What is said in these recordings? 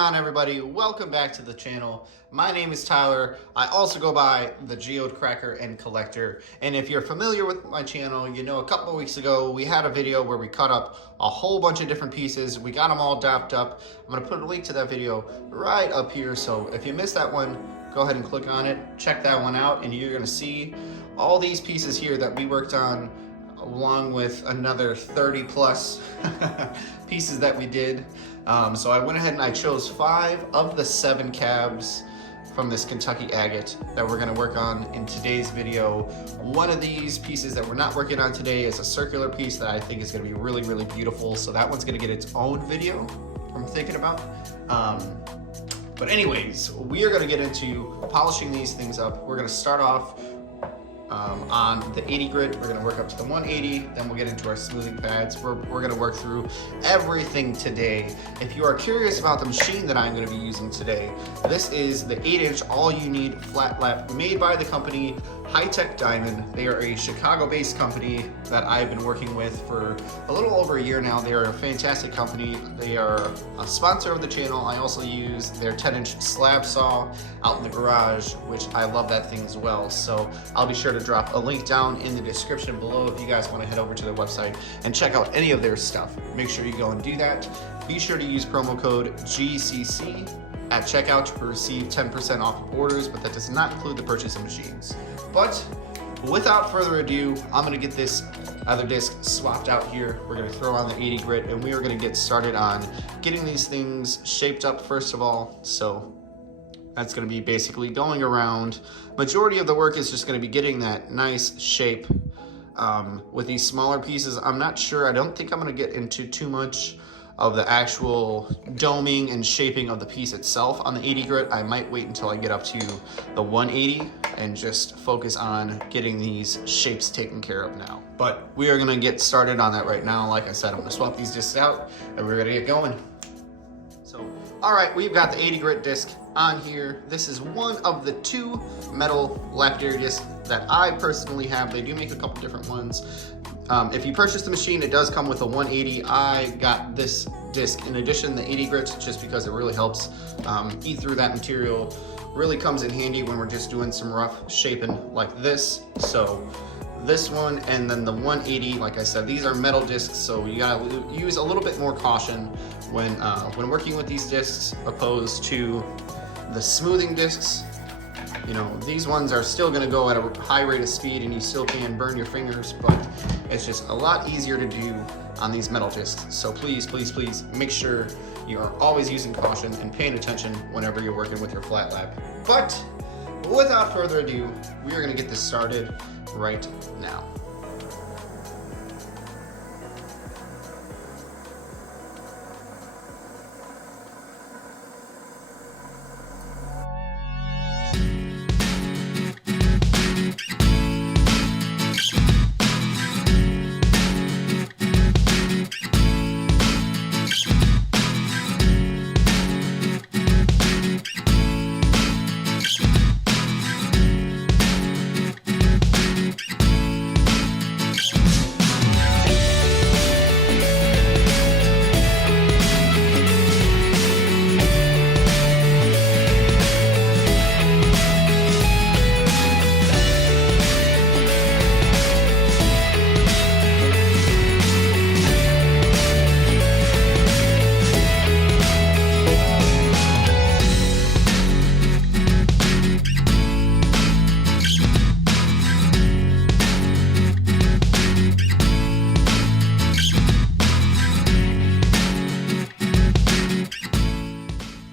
on, everybody? Welcome back to the channel. My name is Tyler. I also go by the Geode Cracker and Collector. And if you're familiar with my channel, you know a couple of weeks ago we had a video where we cut up a whole bunch of different pieces. We got them all dopped up. I'm going to put a link to that video right up here. So if you missed that one, go ahead and click on it. Check that one out and you're going to see all these pieces here that we worked on, along with another 30 plus pieces that we did. So I went ahead and I chose 5 of the 7 cabs from this Kentucky agate that we're gonna work on in today's video. One of these pieces that we're not working on today is a circular piece that I think is gonna be really, really beautiful. So that one's gonna get its own video I'm thinking about. But anyways, we are gonna get into polishing these things up. We're gonna start off on the 80 grit. We're gonna work up to the 180, then we'll get into our smoothing pads. We're gonna work through everything today. If you are curious about the machine that I'm gonna be using today, this is the 8-inch all-you-need flat lap made by the company High Tech Diamond. They are a Chicago-based company that I've been working with for a little over a year now. They are a fantastic company. They are a sponsor of the channel. I also use their 10-inch slab saw out in the garage, which I love that thing as well. So I'll be sure to drop a link down in the description below if you guys want to head over to their website and check out any of their stuff. Make sure you go and do that. Be sure to use promo code GCC at checkout to receive 10% off of orders, but that does not include the purchase of machines. But without further ado, I'm gonna get this other disc swapped out here. We're gonna throw on the 80 grit and we are gonna get started on getting these things shaped up first of all. So that's gonna be basically going around. Majority of the work is just gonna be getting that nice shape with these smaller pieces. I'm not sure, I don't think I'm gonna get into too much of the actual doming and shaping of the piece itself on the 80 grit. I might wait until I get up to the 180 and just focus on getting these shapes taken care of now. But we are gonna get started on that right now. Like I said, I'm gonna swap these discs out and we're gonna get going. So, all right, we've got the 80 grit disc on here. This is one of the 2 metal lapidary discs that I personally have. They do make a couple different ones. If you purchase the machine, it does come with a 180. I got this disc in addition to the 80 grit just because it really helps eat through that material. Really comes in handy when we're just doing some rough shaping like this. So this one and then the 180, like I said, these are metal discs, so you gotta use a little bit more caution when working with these discs opposed to the smoothing discs. You know, these ones are still gonna go at a high rate of speed and you still can burn your fingers, but it's just a lot easier to do on these metal discs. So please, please, please make sure you are always using caution and paying attention whenever you're working with your flat lap. But without further ado, we are gonna get this started right now.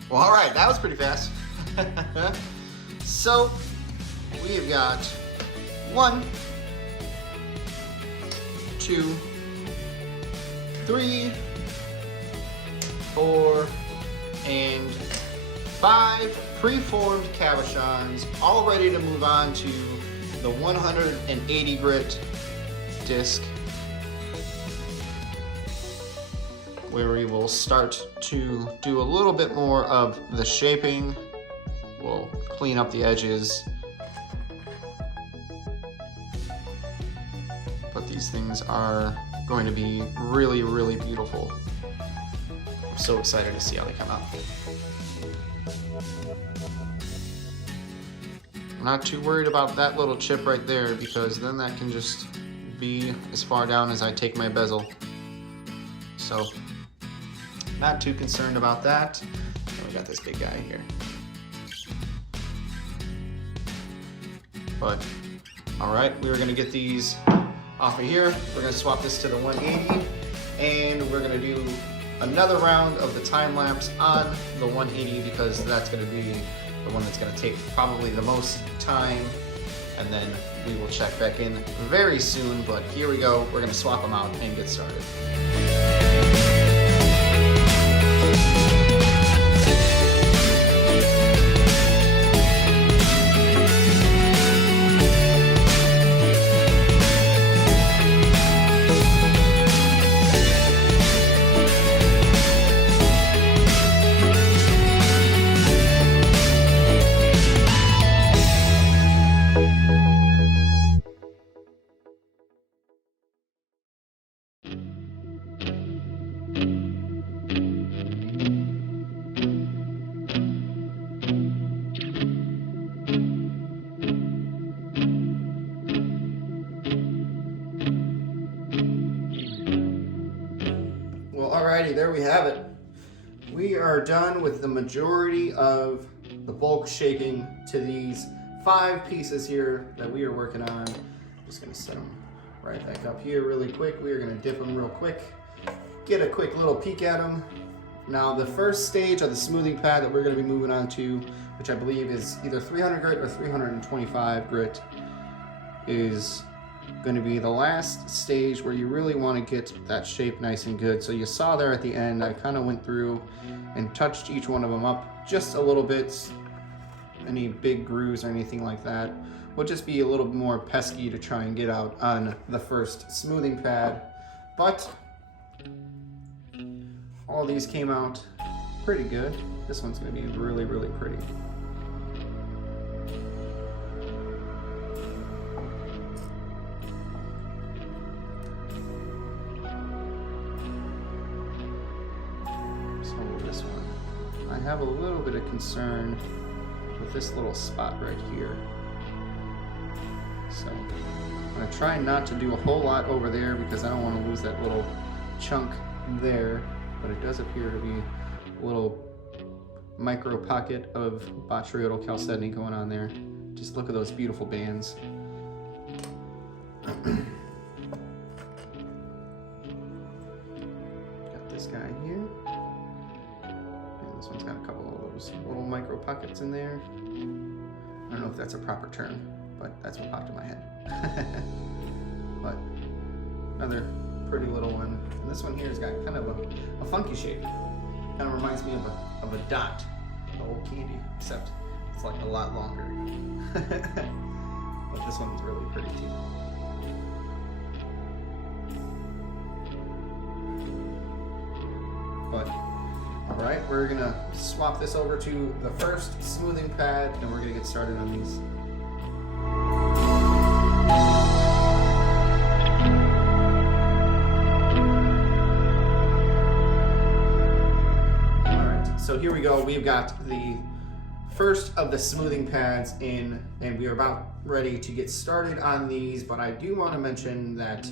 Well, all right, that was pretty fast. So we've got 1, 2, 3, 4, and 5 preformed cabochons, all ready to move on to the 180 grit disc, where we will start to do a little bit more of the shaping. We'll clean up the edges, but these things are going to be really, really beautiful. I'm so excited to see how they come out. I'm not too worried about that little chip right there, because then that can just be as far down as I take my bezel. So, not too concerned about that. And we got this big guy here. But, all right, we were gonna get these off of here. We're gonna swap this to the 180, and we're gonna do another round of the time lapse on the 180, because that's gonna be the one that's gonna take probably the most time, and then we will check back in very soon. But here we go, we're gonna swap them out and get started. Alrighty, there we have it. We are done with the majority of the bulk shaking to these 5 pieces here that we are working on. Just gonna set them right back up here really quick. We are gonna dip them real quick, get a quick little peek at them. Now the first stage of the smoothing pad that we're gonna be moving on to, which I believe is either 300 grit or 325 grit, is going to be the last stage where you really want to get that shape nice and good. So you saw there at the end, I kind of went through and touched each one of them up just a little bit. Any big grooves or anything like that will just be a little more pesky to try and get out on the first smoothing pad. But all these came out pretty good. This one's going to be really, really pretty. This one, I have a little bit of concern with this little spot right here. So I'm going to try not to do a whole lot over there, because I don't want to lose that little chunk there, but it does appear to be a little micro pocket of botryoidal chalcedony going on there. Just look at those beautiful bands. Got this guy here. This one's got a couple of those little micro pockets in there. I don't know if that's a proper term, but that's what popped in my head. But another pretty little one. And this one here has got kind of a funky shape. Kind of reminds me of a dot, a old candy, except it's like a lot longer. But this one's really pretty too. But all right, we're gonna swap this over to the first smoothing pad, and we're gonna get started on these. All right, so here we go. We've got the first of the smoothing pads in, and we are about ready to get started on these, but I do want to mention that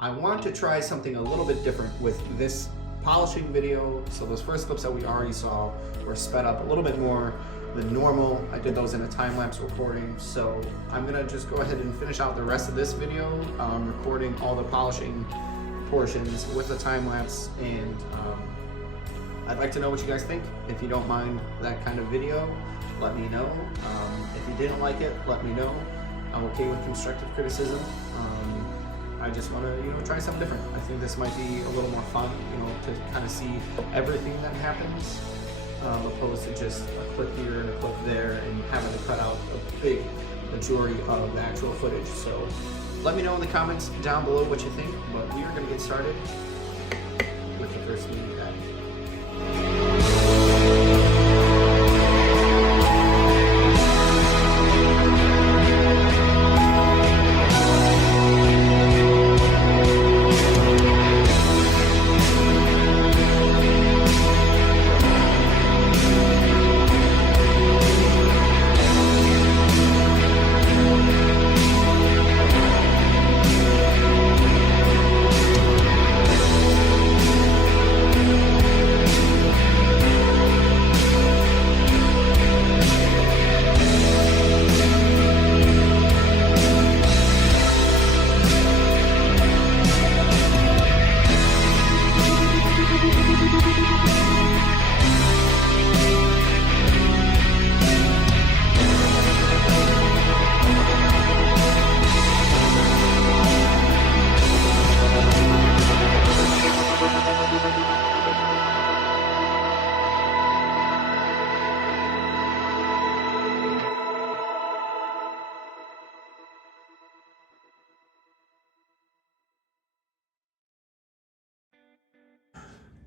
I want to try something a little bit different with this polishing video. So those first clips that we already saw were sped up a little bit more than normal. I did those in a time-lapse recording, so I'm gonna just go ahead and finish out the rest of this video, recording all the polishing portions with the time-lapse, and I'd like to know what you guys think. If you don't mind that kind of video, let me know. If you didn't like it, let me know. I'm okay with constructive criticism. I just want to, try something different. I think this might be a little more fun, to kind of see everything that happens, opposed to just a clip here and a clip there and having to cut out a big majority of the actual footage. So let me know in the comments down below what you think, but we are going to get started with the first meeting pad.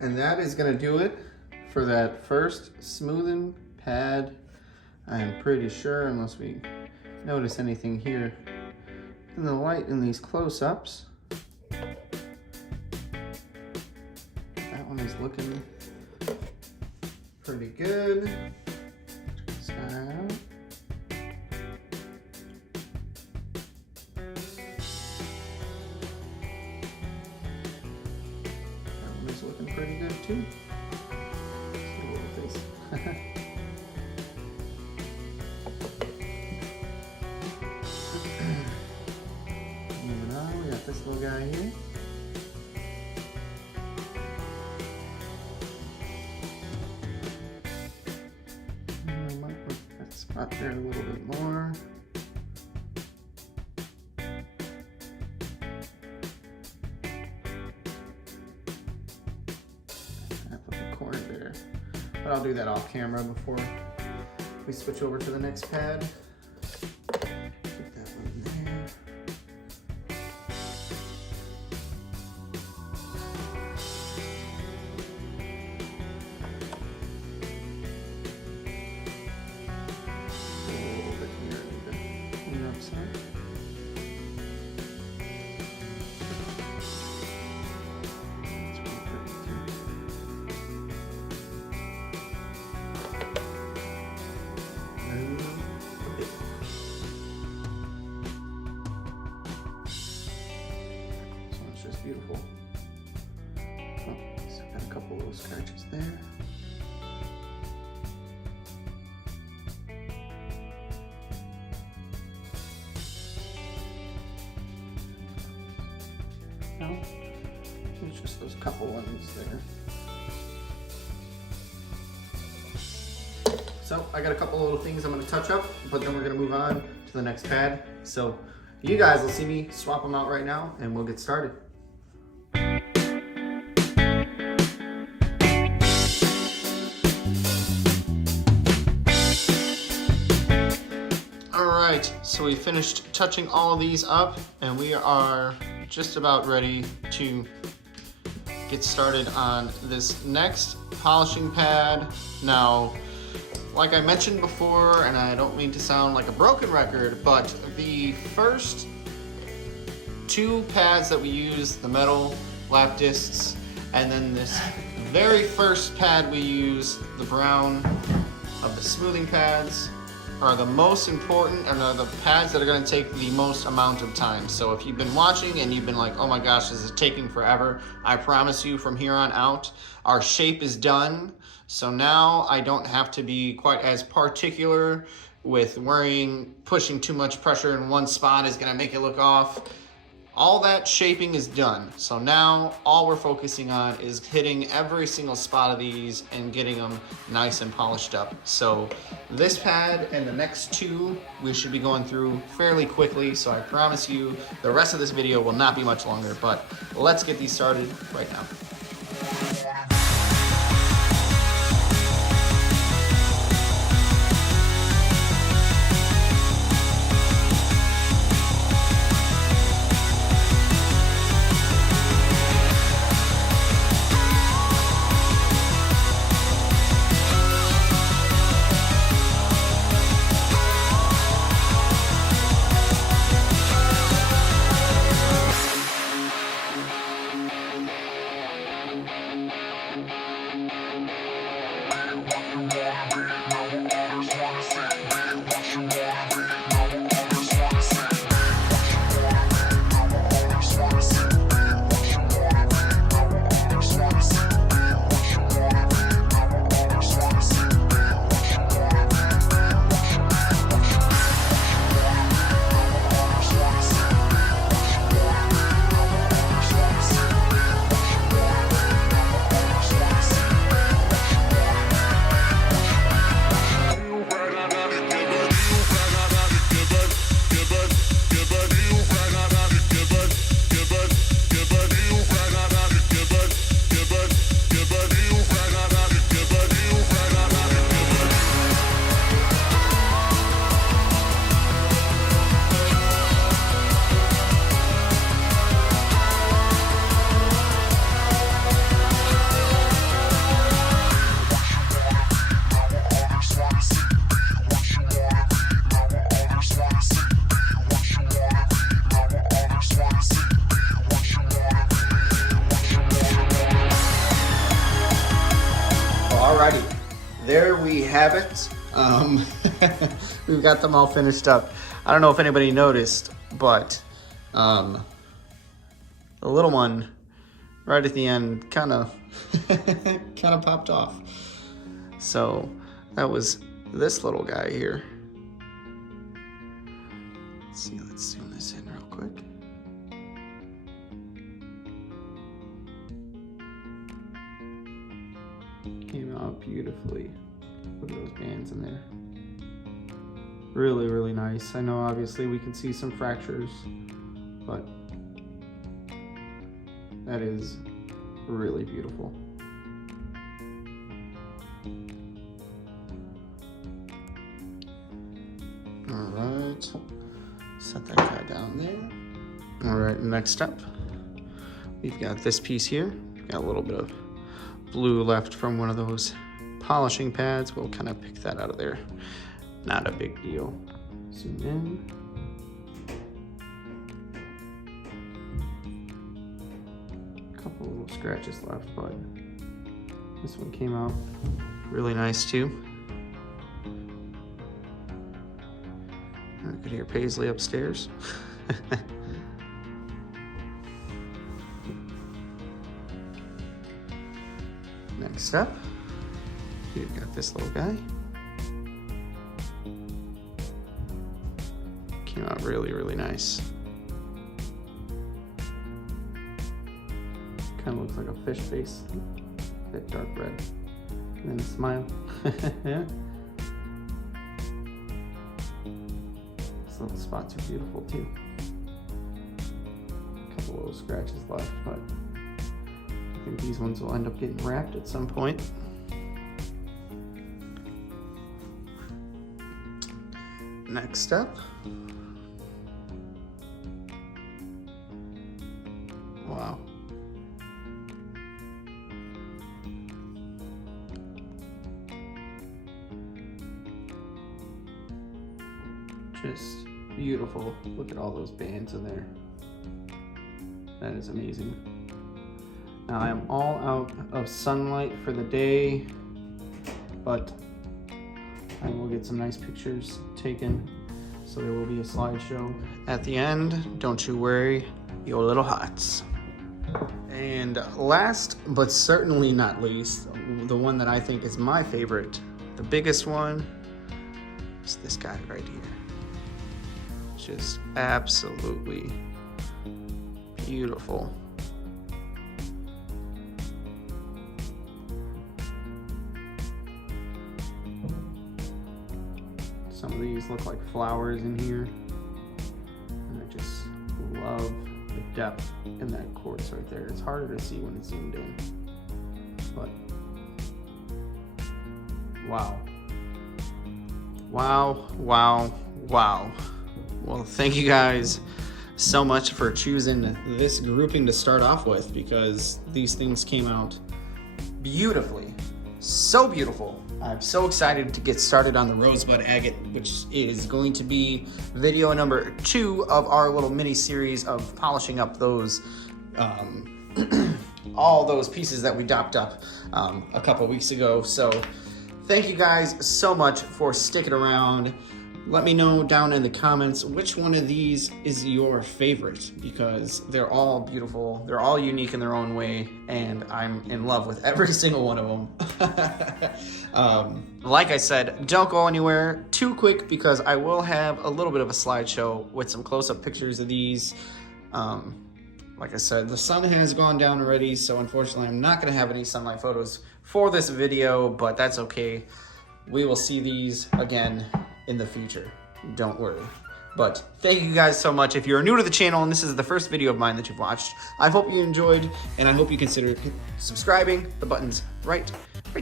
And that is gonna do it for that first smoothing pad. I'm pretty sure, unless we notice anything here in the light in these close-ups. That one is looking pretty good. Check this guy out. Looking pretty good too. See a little face. Moving on, we got this little guy here. I might put that spot there a little bit more. There, but I'll do that off camera before we switch over to the next pad. Keep that one there. A little bit here, need to clean up some. Beautiful. Oh, so got a couple little scratches there. No, it's just those couple ones there. So I got a couple little things I'm going to touch up, but then we're going to move on to the next pad. So you guys will see me swap them out right now, and we'll get started. Alright, so we finished touching all of these up, and we are just about ready to get started on this next polishing pad. Now, like I mentioned before, and I don't mean to sound like a broken record, but the first two pads that we use, the metal lap discs, and then this very first pad we use, the brown of the smoothing pads, are the most important and are the pads that are going to take the most amount of time. So if you've been watching and you've been like, oh my gosh, this is taking forever, I promise you from here on out, our shape is done. So now I don't have to be quite as particular with pushing too much pressure in one spot is going to make it look off. All that shaping is done. So now all we're focusing on is hitting every single spot of these and getting them nice and polished up. So this pad and the next two we should be going through fairly quickly. So I promise you the rest of this video will not be much longer, but let's get these started right now. have it. We've got them all finished up. I don't know if anybody noticed, but the little one right at the end kind of popped off. So that was this little guy here. Let's see, let's zoom this in real quick. Came out beautifully. Look at those bands in there. Really, really nice. I know obviously we can see some fractures, but that is really beautiful. All right, set that guy down there. All right, next up, we've got this piece here. We've got a little bit of blue left from one of those polishing pads. We'll kind of pick that out of there. Not a big deal. Zoom in. A couple little scratches left, but this one came out really nice too. I could hear Paisley upstairs. Next up, you've got this little guy. Came out really, really nice. Kind of looks like a fish face, a bit dark red. And then a smile. Yeah. These little spots are beautiful too. A couple little scratches left, but I think these ones will end up getting wrapped at some point. Next up. Wow. Just beautiful. Look at all those bands in there. That is amazing. Now I am all out of sunlight for the day, but I will get some nice pictures taken. So there will be a slideshow at the end. Don't you worry, your little hearts. And last, but certainly not least, the one that I think is my favorite, the biggest one, is this guy right here. Just absolutely beautiful. Some of these look like flowers in here. And I just love the depth in that quartz right there. It's harder to see when it's zoomed in. But wow. Wow, wow, wow. Well, thank you guys so much for choosing this grouping to start off with, because these things came out beautifully. So beautiful. I'm so excited to get started on the Rosebud Agate, which is going to be video number 2 of our little mini series of polishing up those all those pieces that we dopped up a couple weeks ago. So thank you guys so much for sticking around. Let me know down in the comments which one of these is your favorite, because they're all beautiful, they're all unique in their own way, and I'm in love with every single one of them. Like I said, don't go anywhere too quick, because I will have a little bit of a slideshow with some close-up pictures of these. Like I said, the sun has gone down already, so unfortunately I'm not going to have any sunlight photos for this video, but that's okay. We will see these again in the future, don't worry. But thank you guys so much. If you're new to the channel and this is the first video of mine that you've watched, I hope you enjoyed, and I hope you consider subscribing. The button's right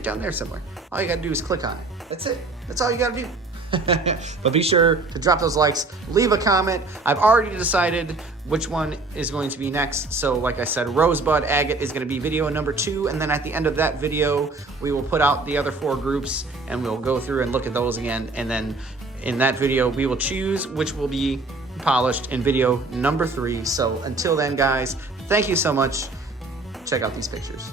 down there somewhere. All you gotta do is click on it. That's it. That's all you gotta do. But be sure to drop those likes, leave a comment. I've already decided which one is going to be next. So like I said, Rosebud Agate is going to be video number 2, and then at the end of that video we will put out the other 4 groups and we'll go through and look at those again, and then in that video we will choose which will be polished in video number 3. So until then guys, thank you so much. Check out these pictures.